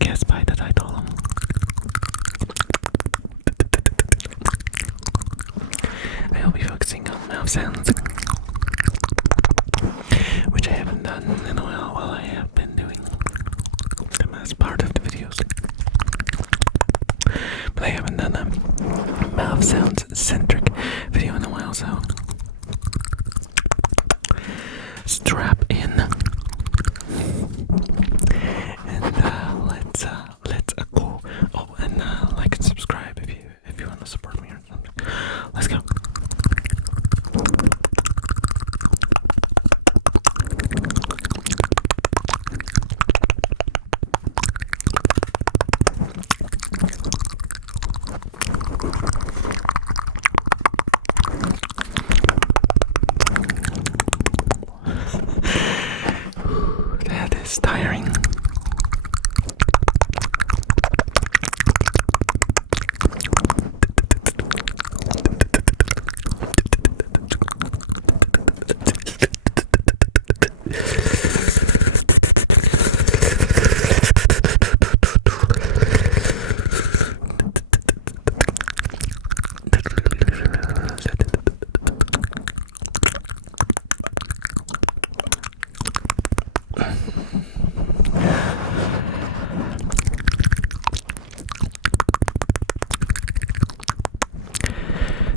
guess by the title. I'll be focusing on mouth sounds, which I haven't done in a while I have been doing them as part of the videos. But I haven't done a mouth sounds centric video in a while, so strap in and let's go. Oh, and like and subscribe if you want to support me or something. Let's go. That is tiring.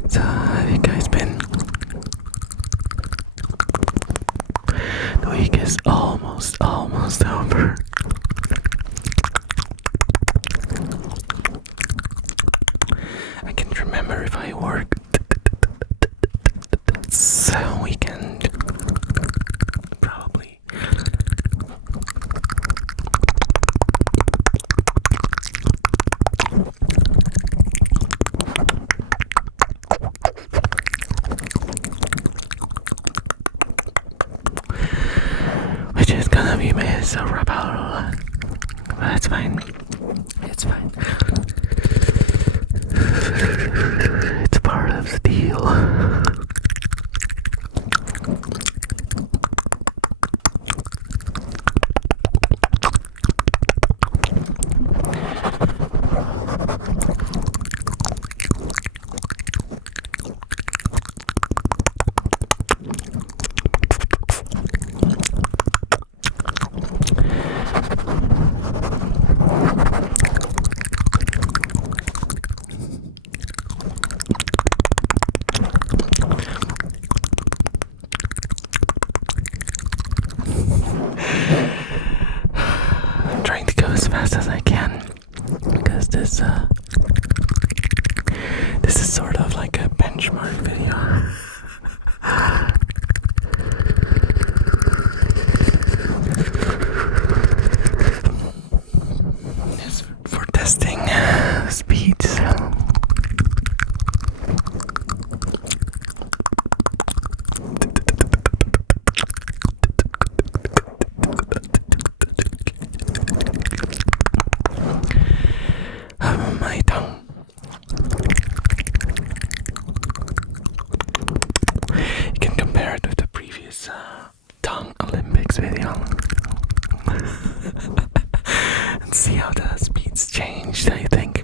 So, have you guys been? The week is almost over. I can't remember if I worked this weekend. Probably. Which is gonna be miserable. But it's fine. It's fine. It's part of the deal. I'm trying to go as fast as I can because this is sort of like a benchmark video. It's for testing speed. My tongue. You can compare it with the previous tongue Olympics video and see how the speeds changed. I think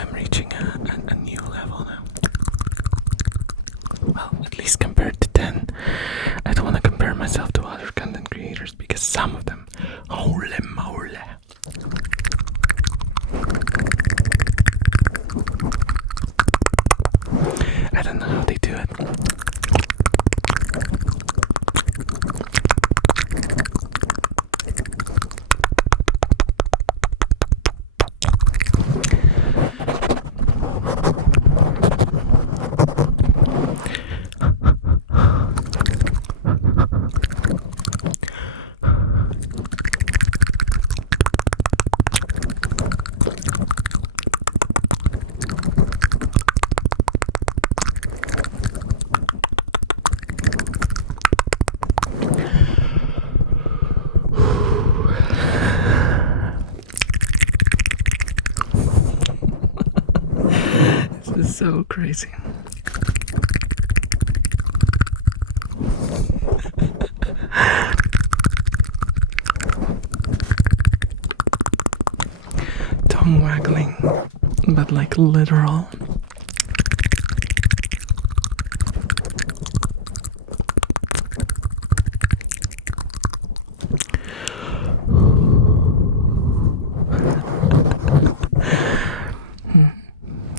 I'm reaching a new level now. Well, at least compared to 10. I don't want to compare myself to other content creators because some of them, holy moly. I don't know how they do it. This is so crazy. tongue waggling, but like literal.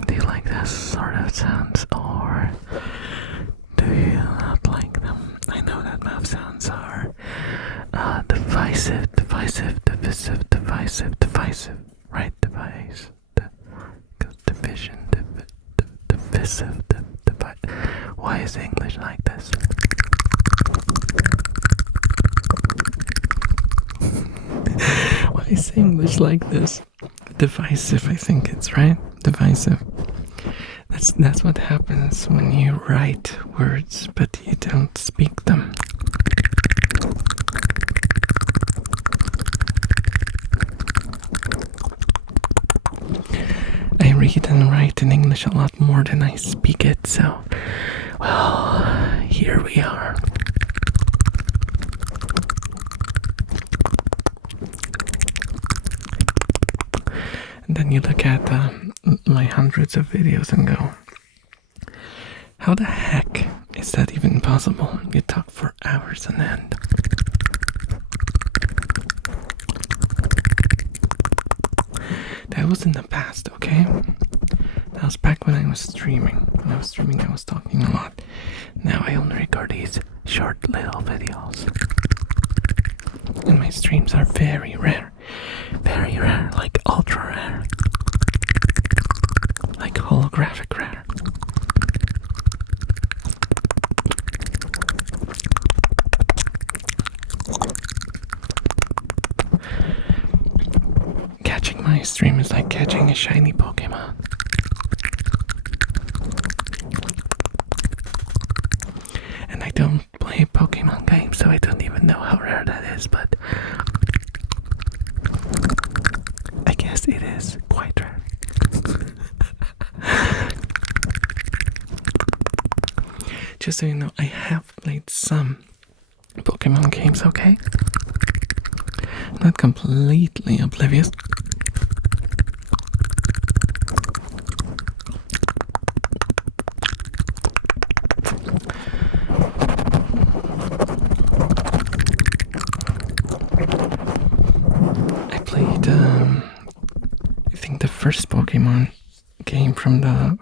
Do you like this sort of sounds, or do you not like them? I know that mouth sounds are divisive, right? Division, divisive, Why is English like this? Why is English like this? Divisive, I think it's right. Divisive. That's what happens when you write words but you don't speak them. I read and write in English a lot more than I speak it, so well, here we are. And then you look at my hundreds of videos and go, how the heck is that even possible? You talk for hours on end. That was in the past, okay? That was back when I was streaming. When I was streaming, I was talking a lot. Now I only record these short little videos. And my streams are very rare, like ultra rare, like holographic rare. Catching my stream is like catching a shiny Pokemon. And I don't play Pokemon games, so I don't even know how rare that is, but I guess it is quite rare. Just so you know, I have played some Pokemon games, okay? Not completely oblivious. I played, I think the first Pokemon game from the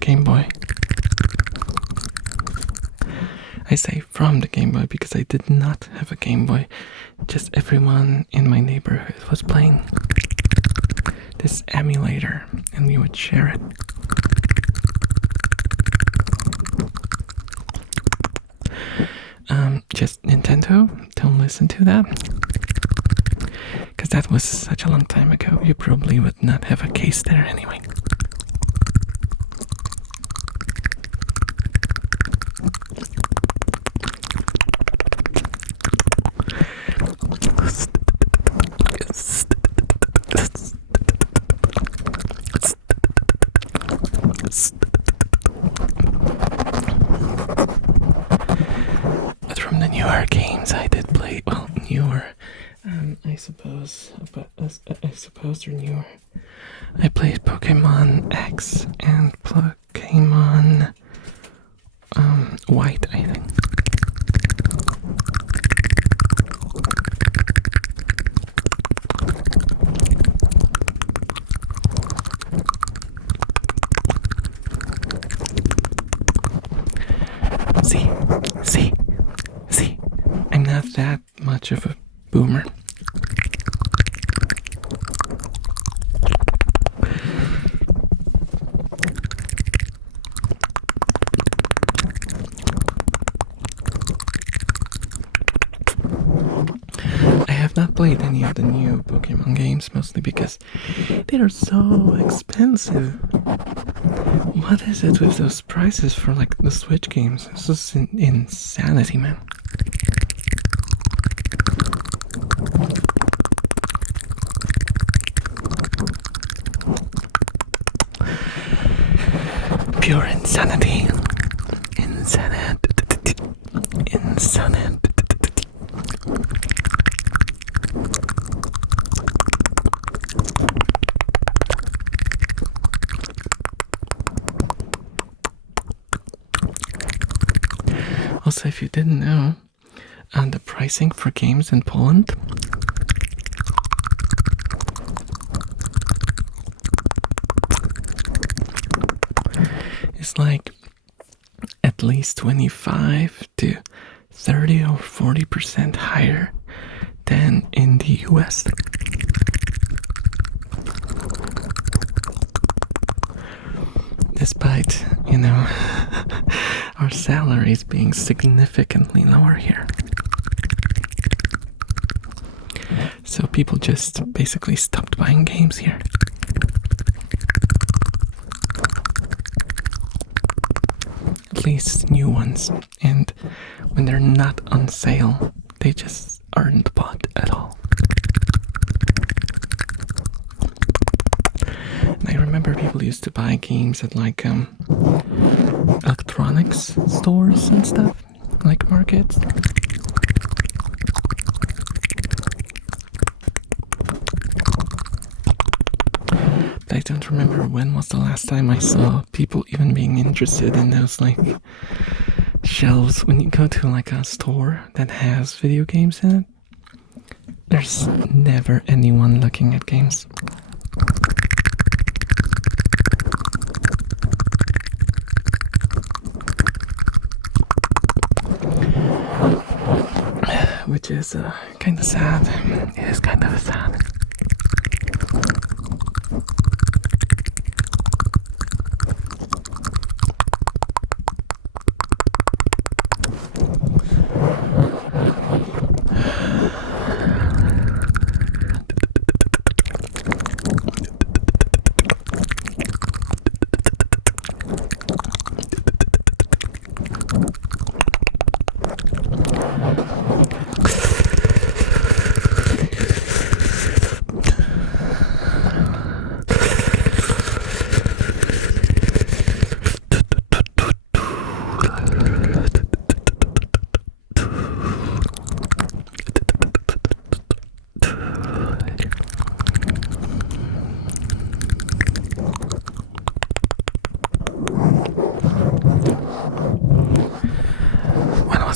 Game Boy. I say from the Game Boy because I did not have a Game Boy. Just everyone in my neighborhood was playing this emulator and we would share it. Just Nintendo, don't listen to that. Because that was such a long time ago, you probably would not have a case there anyway. But from the newer games I did play, well, newer, I suppose they're newer. I played Pokemon X and Pokemon White, I think. See, I'm not that much of a boomer. I have not played any of the new Pokemon games, mostly because they are so expensive. What is it with those prices for like the Switch games? This is insanity, man. Pure insanity. Insanity. Also, if you didn't know, the pricing for games in Poland is like at least 25 to 30 or 40% higher than in the US. Despite, our salaries being significantly lower here. So people just basically stopped buying games here. At least new ones. And when they're not on sale, they just aren't bought at all. And I remember people used to buy games at like electronics stores and stuff, like markets. I don't remember when was the last time I saw people even being interested in those like shelves. When you go to like a store that has video games in it, there's never anyone looking at games. Which is kind of sad. It is kind of sad.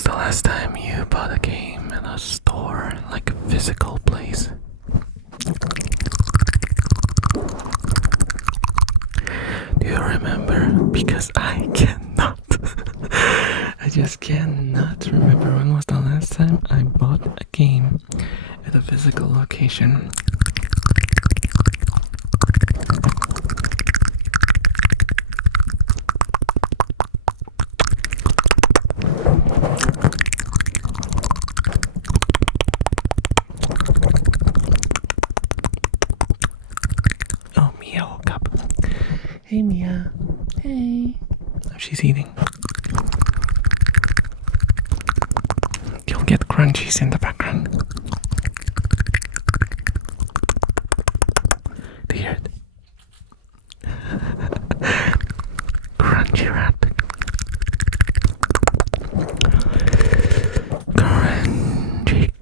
Last time you bought a game in a store, like a physical place? Do you remember? Because I cannot. I just cannot remember when was the last time I bought a game at a physical location. Hey Mia. Hey. Oh, she's eating. You'll get crunchies in the background. Do you hear it? Crunchy rat. Crunchy rat.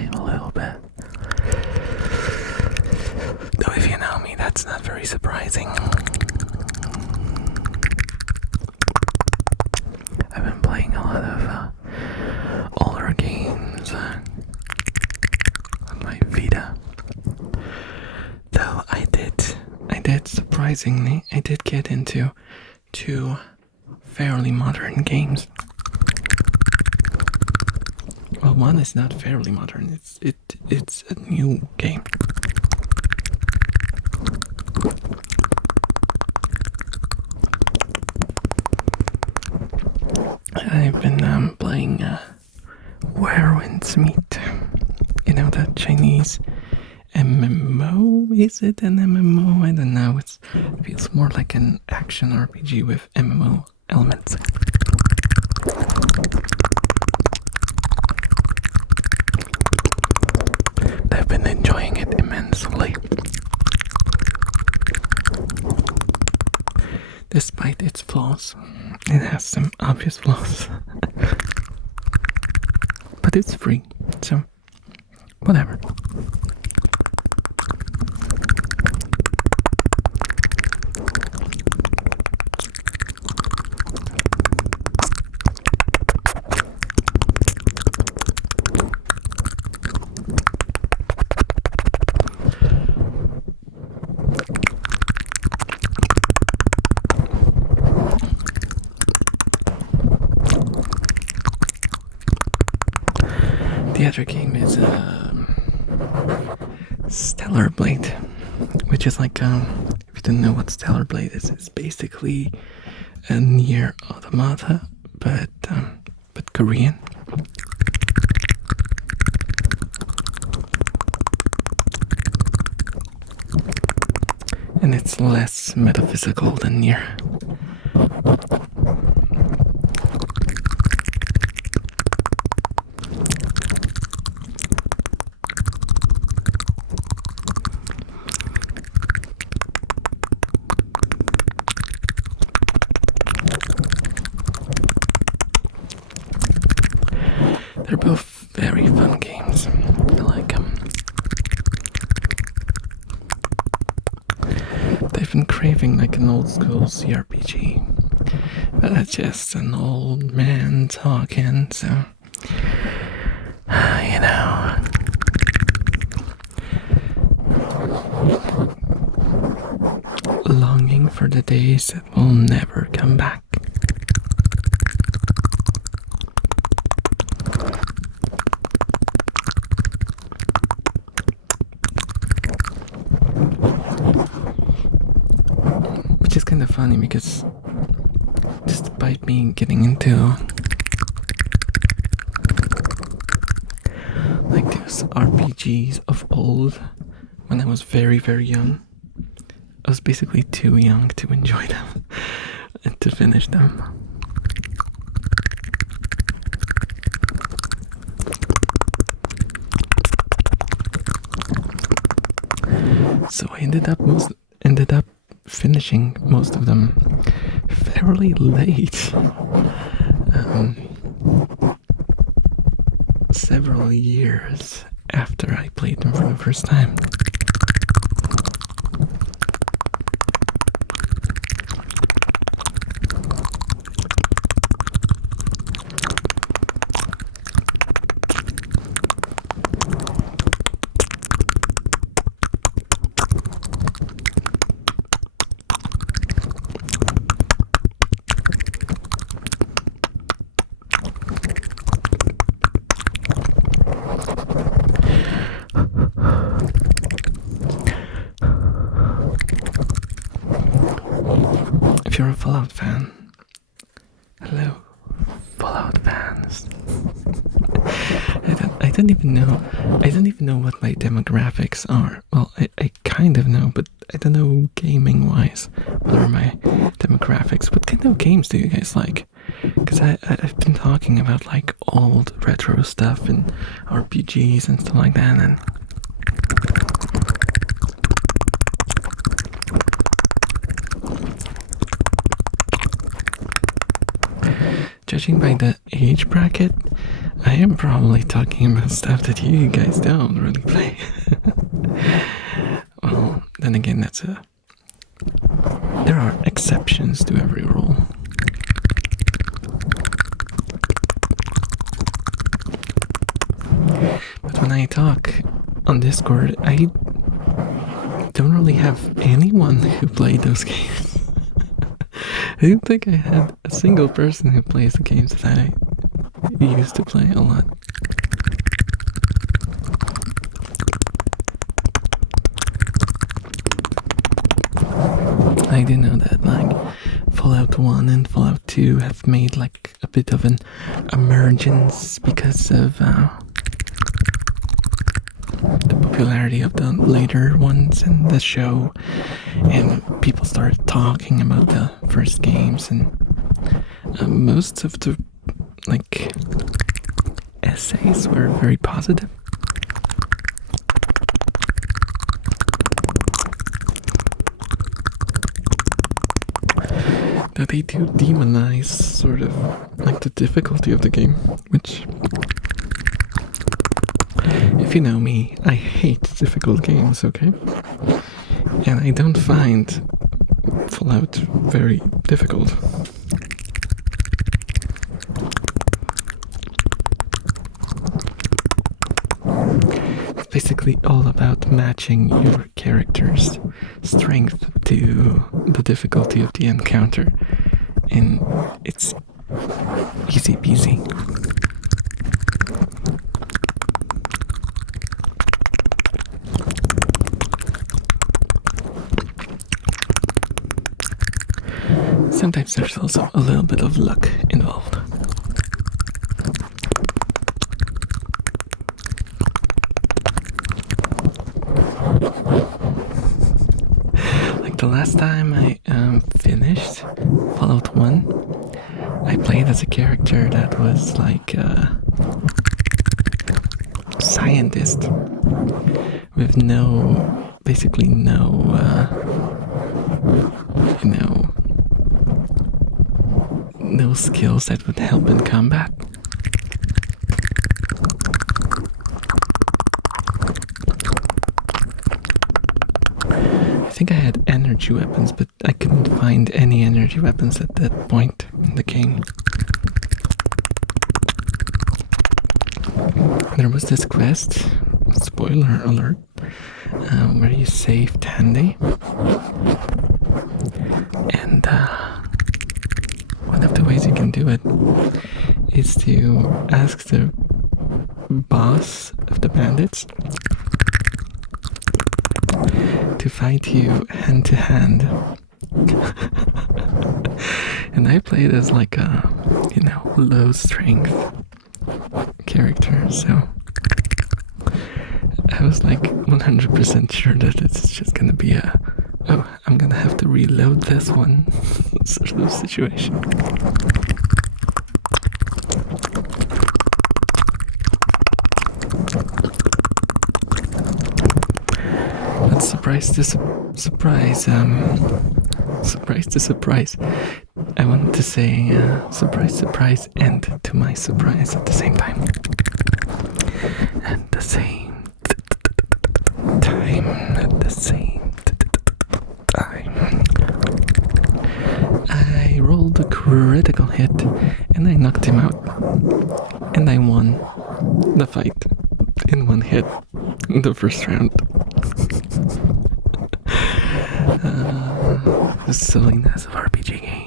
time a little bit. Though if you know me, that's not very surprising. I've been playing a lot of older games on my Vita. Though I did surprisingly, I did get into 2 fairly modern games. Well, one is not fairly modern. It's a new game. I've been playing Where Winds Meet. You know, that Chinese MMO? Is it an MMO? I don't know. It feels more like an action RPG with MMO elements. I've been enjoying it immensely. Despite its flaws, it has some obvious flaws. But it's free, so whatever. The other game is Stellar Blade, which is like, if you don't know what Stellar Blade is, it's basically a Nier Automata, but Korean. And it's less metaphysical than Nier. They're both very fun games. I like them. They've been craving like an old school CRPG, but that's just an old man talking, so you know. Longing for the days that will never come back. Which is kind of funny because despite me getting into like those RPGs of old when I was very, very young, I was basically too young to enjoy them and to finish them. So I ended up finishing most of them fairly late. Several years after I played them for the first time. If you're a Fallout fan, hello, Fallout fans. I don't even know what my demographics are. Well, I kind of know, but I don't know gaming-wise what are my demographics. What kind of games do you guys like? Because I've been talking about like old retro stuff and RPGs and stuff like that, and judging by the age bracket, I am probably talking about stuff that you guys don't really play. Well, then again, there are exceptions to every rule. But when I talk on Discord, I don't really have anyone who played those games. I don't think I had a single person who plays the games that I used to play a lot. I do know that like Fallout 1 and Fallout 2 have made like a bit of an emergence because of the popularity of the later ones in the show, and people started talking about the first games, and most of the like essays were very positive. That they do demonize sort of like the difficulty of the game, which, if you know me, I hate difficult games, okay? And I don't find Fallout very difficult. It's basically all about matching your character's strength to the difficulty of the encounter, and it's easy peasy. Sometimes there's also a little bit of luck involved. Like the last time I finished Fallout 1, I played as a character that was like a scientist with basically no, no skills that would help in combat. I think I had energy weapons, but I couldn't find any energy weapons at that point in the game. There was this quest, spoiler alert, where you save Tandy. And one of the ways you can do it is to ask the boss of the bandits to fight you hand to hand. And I played as like a, low strength character, so I was like 100% sure that it's just gonna be I'm gonna have to reload this one sort of situation. But surprise to surprise, I wanted to say surprise, and to my surprise at the same time. At the same time. I rolled a critical hit and I knocked him out. And I won the fight in one hit in the first round. The silliness of RPG games.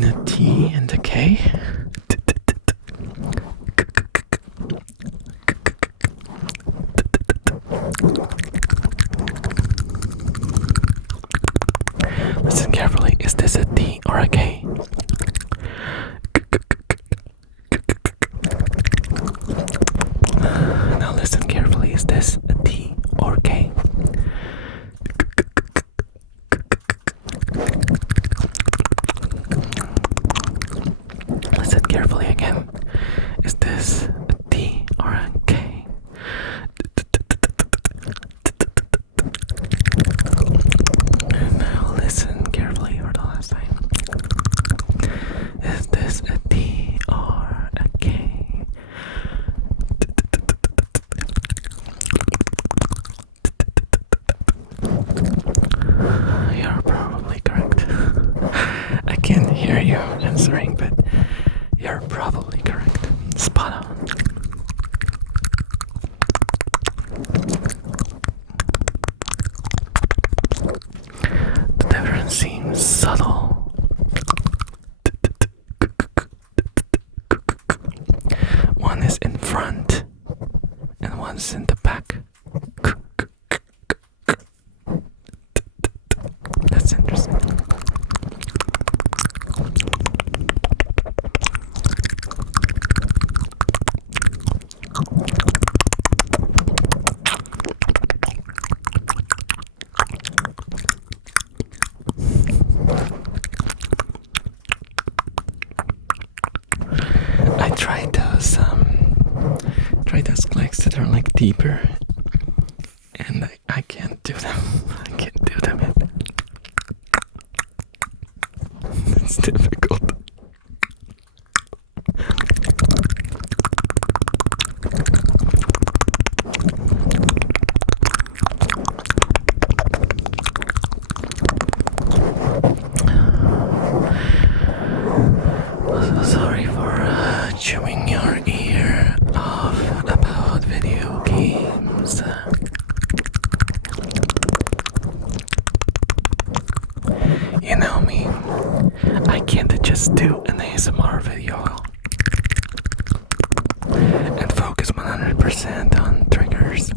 between a T and a K. Listen carefully. Is this a T or a K? Now listen carefully. Is this a T or K? Listen carefully again. Is this a T or a K? Now listen carefully for the last time. Is this a T or a K? You're probably correct. I can't hear you answering, but you're probably correct. Spot on. The difference seems subtle. One is in front and one's in the back. That's interesting. I tried those clicks that are like deeper, and I can't do them. I can't do them yet. It's difficult. So sorry for chewing your ear off about video games. You know me, I can't just do an ASMR video and focus 100% on triggers.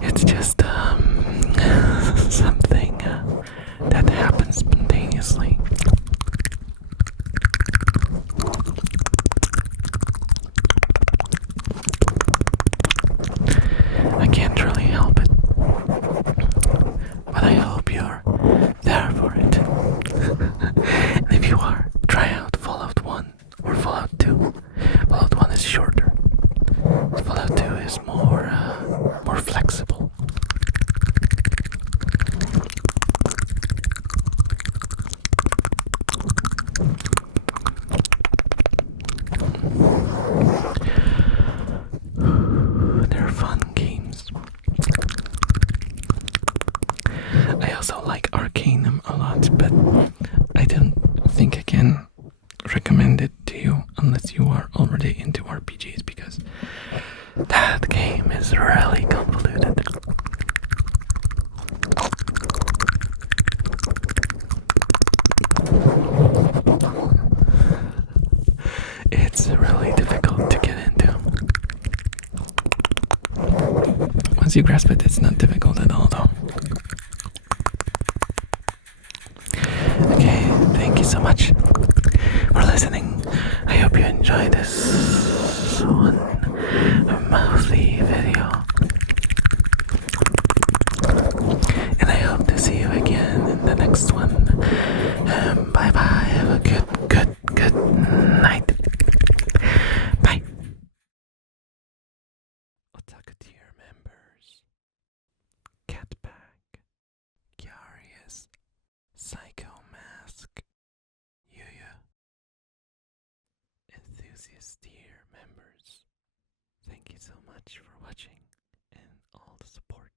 It's just something that happens spontaneously. I can't really help it, but I hope you're there for it. And if you are, try out Fallout 1 or Fallout 2. Fallout 1 is shorter. Fallout 2 is more flexible. They're fun games. I also like Arcanum a lot, but I don't think I can recommend it to you unless you are already into RPGs, because that game is really convoluted. It's really difficult to get into. Once you grasp it, it's not difficult at all, though. Okay, thank you so much for listening. I hope you enjoyed this one mouthy video. And I hope to see you again in the next one. Bye bye. Have a good night. Bye. Otaku tier members: Catbag, Curious, Psycho Mask, Yuya. Enthusiast tier members, thank you so much for watching and all the support.